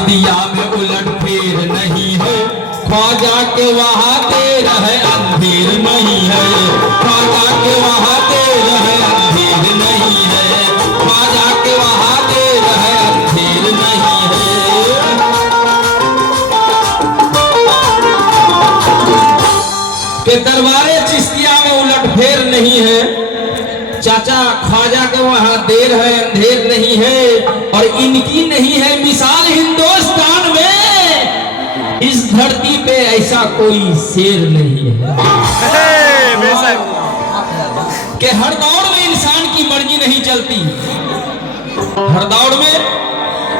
दिया में उलट फेर नहीं है, ख्वाजा के वहाँ देर है अंधेर नहीं है, ख्वाजा के वहाँ देर है अंधेर नहीं है, ख्वाजा के वहाँ देर है अंधेर नहीं है। के दरबारे चिश्तिया में उलट फेर नहीं है, चाचा ख्वाजा के वहाँ देर है अंधेर नहीं है, और इनकी नहीं है मिसाल हिंदुस्तान में, इस धरती पे ऐसा कोई शेर नहीं है। कि हर दौड़ में इंसान की मर्जी नहीं चलती, हर दौड़ में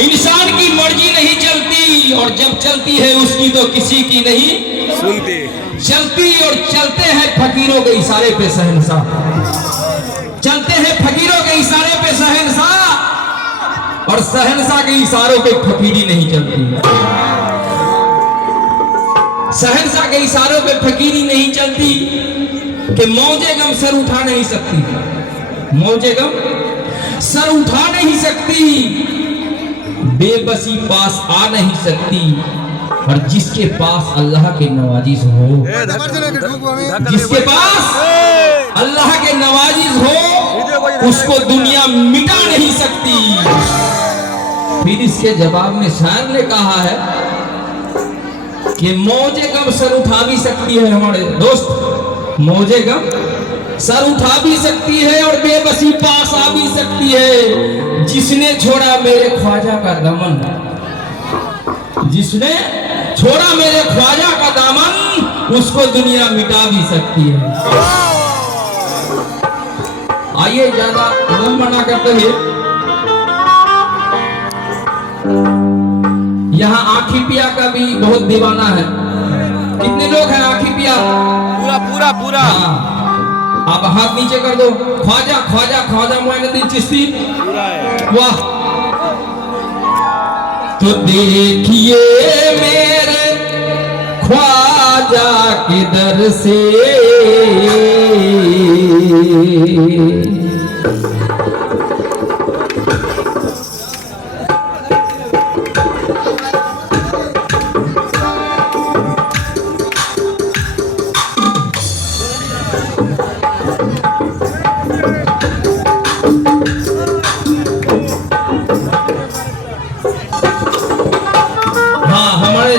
इंसान की मर्जी नहीं चलती, और जब चलती है उसकी तो किसी की नहीं सुनती, चलती और चलते हैं फकीरों के इशारे पे शहंशाह, चलते हैं फकीरों के इशारे पे शहंशाह, और शहंशाह के इशारों पे फकीरी नहीं चलती, शहंशाह के इशारों पे फकीरी नहीं चलती। कि मौजे गम सर उठा नहीं सकती, मौजे गम सर उठा नहीं सकती, बेबसी पास आ नहीं सकती, और जिसके पास अल्लाह के नवाजिश हो, जिसके पास अल्लाह के नवाजिश हो, उसको दुनिया मिटा नहीं सकती। फिर इसके जवाब में शायर ने कहा है कि मौजे गम सर उठा भी सकती है हमारे दोस्त, मौजे गम सर उठा भी सकती है, और बेबसी पास आ भी सकती है। जिसने छोड़ा मेरे ख्वाजा का दामन, जिसने छोड़ा मेरे ख्वाजा का दामन, उसको दुनिया मिटा भी सकती है। आइए ज्यादा लंबा ना करते हुए, यहाँ आखी पिया का भी बहुत दीवाना है। कितने लोग हैं आखी पिया? पूरा पूरा पूरा। हाँ, आप हाथ नीचे कर दो। ख्वाजा ख्वाजा ख्वाजा मोइनुद्दीन चिश्ती, वाह। तो देखिए मेरे ख्वाजा के दर से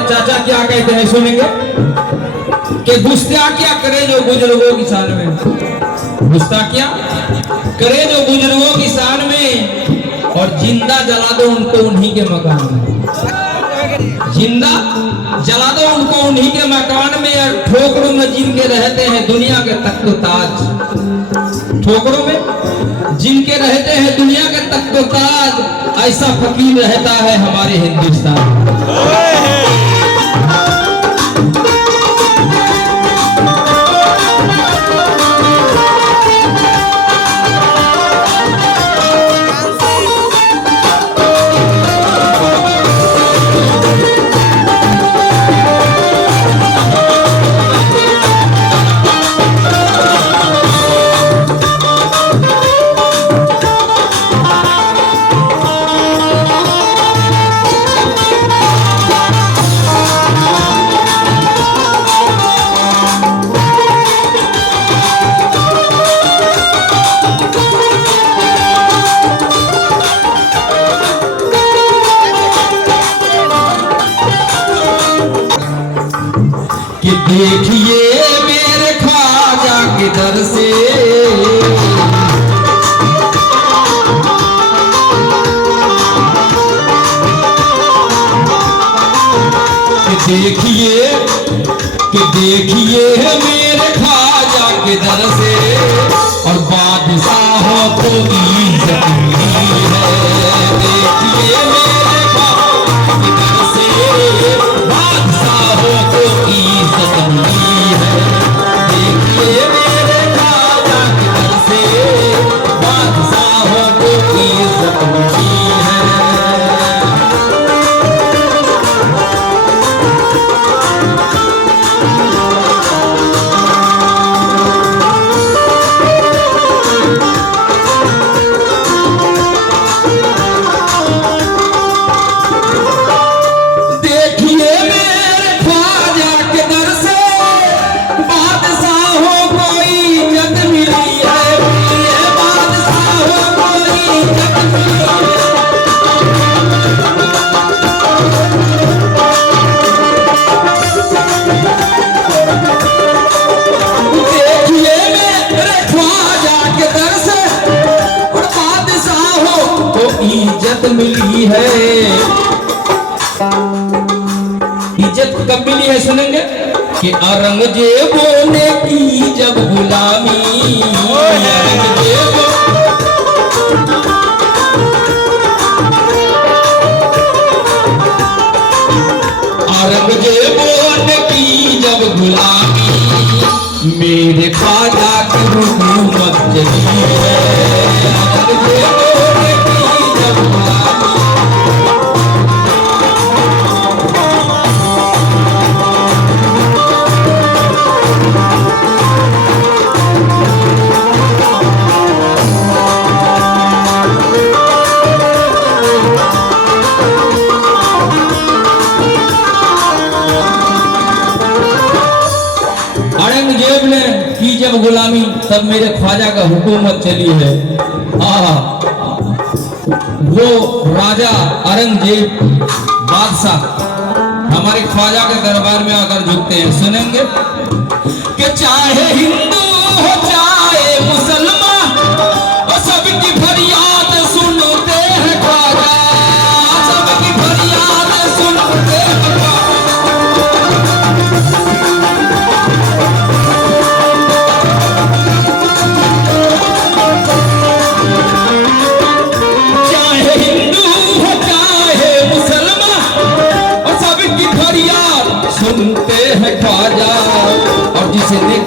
चाचा क्या कहते हैं सुनेंगे कि गुस्ताखियां करे जो बुजुर्गों की शान में, गुस्ताखियां करे जो बुजुर्गों की शान में, और जिंदा जला दो उनको उन्हीं के मकान में, जिंदा जला दो उनको उन्हीं के मकान में, और ठोकरों में जिनके रहते हैं दुनिया के तख्त ताज, ठोकरों में जिनके रहते हैं दुनिया के तख्त ताज, ऐसा फकीर रहता है हमारे हिंदुस्तान। देखिए मेरे ख्वाजा के दर से, देखिए मेरे ख्वाजा के दर से, और बादशाहों को इज्जत मिली है। देखिए मेरे ख्वाजा के दर से, बादशाहों को इज्जत मिली है। देखिए मेरे ख्वाजा के दर से, बादशाहों को इज्जत मिली है। कब मिली है सुनेंगे कि औरंगजेब ने की जब गुलामी, औरंगजेब ने की जब गुलामी, मेरे ख्वाजा की हुकूमत चली है। औरंगजेब ने की जब गुलामी, औरंगजेब ने की जब गुलामी, तब मेरे ख्वाजा का हुकूमत चली है। वो राजा औरंगजेब बादशाह हमारे ख्वाजा के दरबार में आकर झुकते हैं। सुनेंगे कि चाहे हिंदू हो चाहे मुसलमान, और सबकी फरियाद सुनते हैं ख्वाजा, सबकी फरियाद सुनते हैं ख्वाजा। सुनते हैं ख्वाजा, और जिसने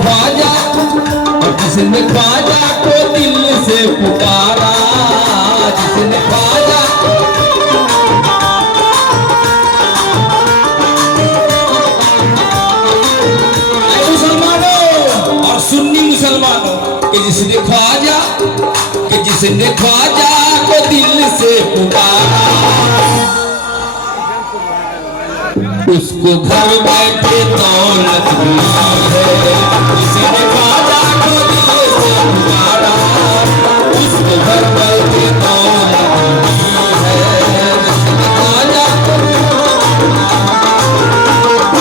ख्वाजा को दिल से पुकारा, जिसने ख्वाजा, मुसलमानों और सुन्नी मुसलमानों, कि जिसने ख्वाजा को दिल से पुकारा, उसको घर बैठे दौलत मिली है। जिसने ख्वाजा को दिल से पुकारा, उसको घर बैठे दौलत मिली है। जिसने ख्वाजा,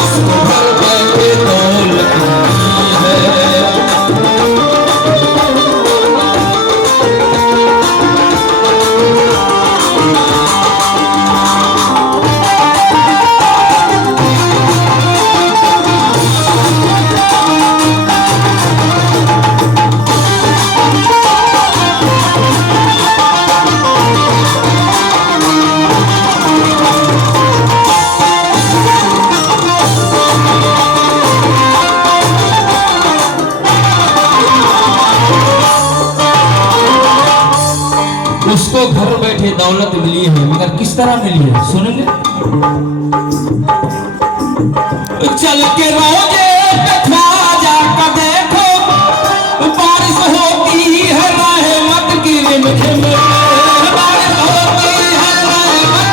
उसको घर बैठे दौलत मिली है। उसको घर बैठे दौलत मिली है, मगर किस तरह मिली है सुनेंगे। चल के रोजे पे ख्वाजा का देखो, बारिश होती है रहमत की रिमझिम, बारिश होती है रहमत की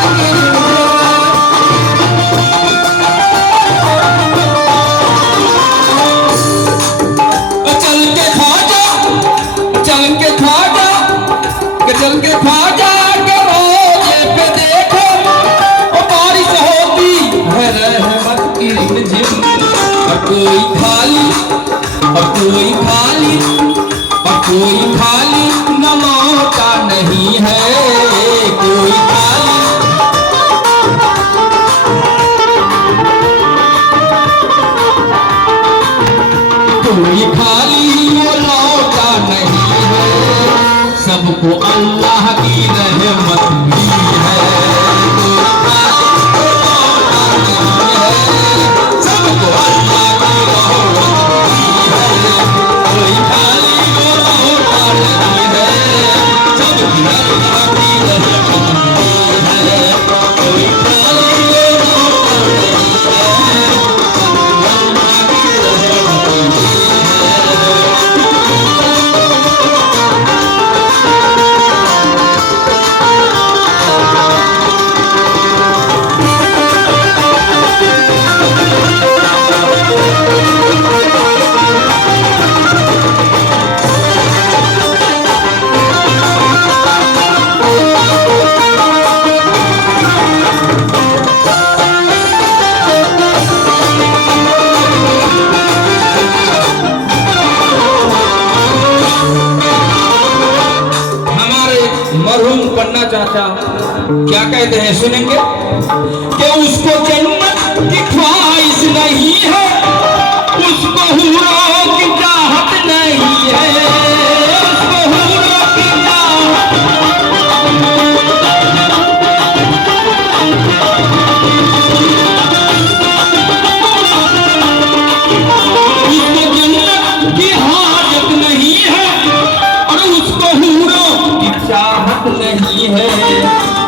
चल के ख्वाजा के रोजे पे देखो, बारिश होती है रहमत की रिमझिम। और कोई खाली न लौटा नहीं है, कोई खाली वो लौटा नहीं है। सबको अल्लाह की रहमत मिली है, सबको अल्लाह की रहमत मिली है। कोई खाली वो लौटा नहीं है, सबकी अल्लाह की रहमत मिली है। कोई खाली वो लौटा नहीं है, सबको अल्लाह की रहमत मिली है। पन्ना चाचा क्या कहते हैं सुनेंगे कि उसको जन्नत की ख्वाहिश नहीं है, उसको हूरों की चाहत नहीं है, उसको हूरों की चाहत। उसको जन्नत की हाजत नहीं है और उसको हूरों की चाहत नहीं है,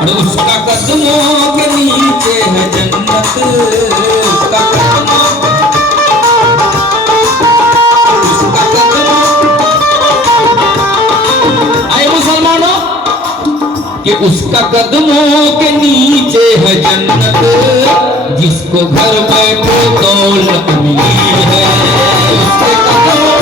और उसका कदमों के नीचे है जन्नत, उसका कदमों, उसका कदमों। आए मुसलमानों कि उसका कदमों के नीचे है जन्नत, जिसको घर बैठे दौलत मिली है, उसके कदमों।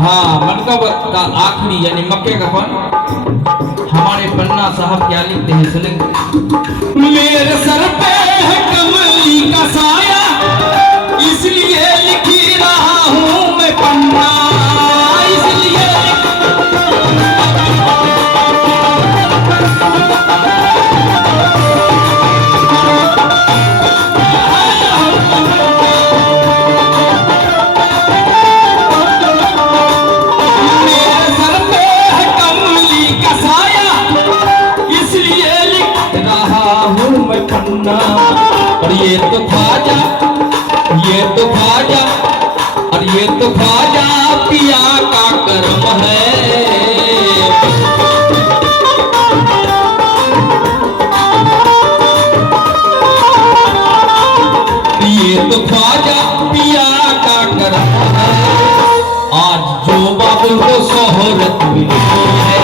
हाँ, मनकब का आखिरी यानी मक्के का पन हमारे पन्ना साहब क्या लिखते हैं सुनेंगे। मेरे सर पे है कमली का साया, इसलिए लिखी रहा हूँ मैं पन्ना, इसलिए और ये तो ख्वाजा, ये तो ख्वाजा, और ये तो ख्वाजा पिया का करम है, ये तो ख्वाजा पिया का करम है, आज जो बाबू को शोहरत मिली है।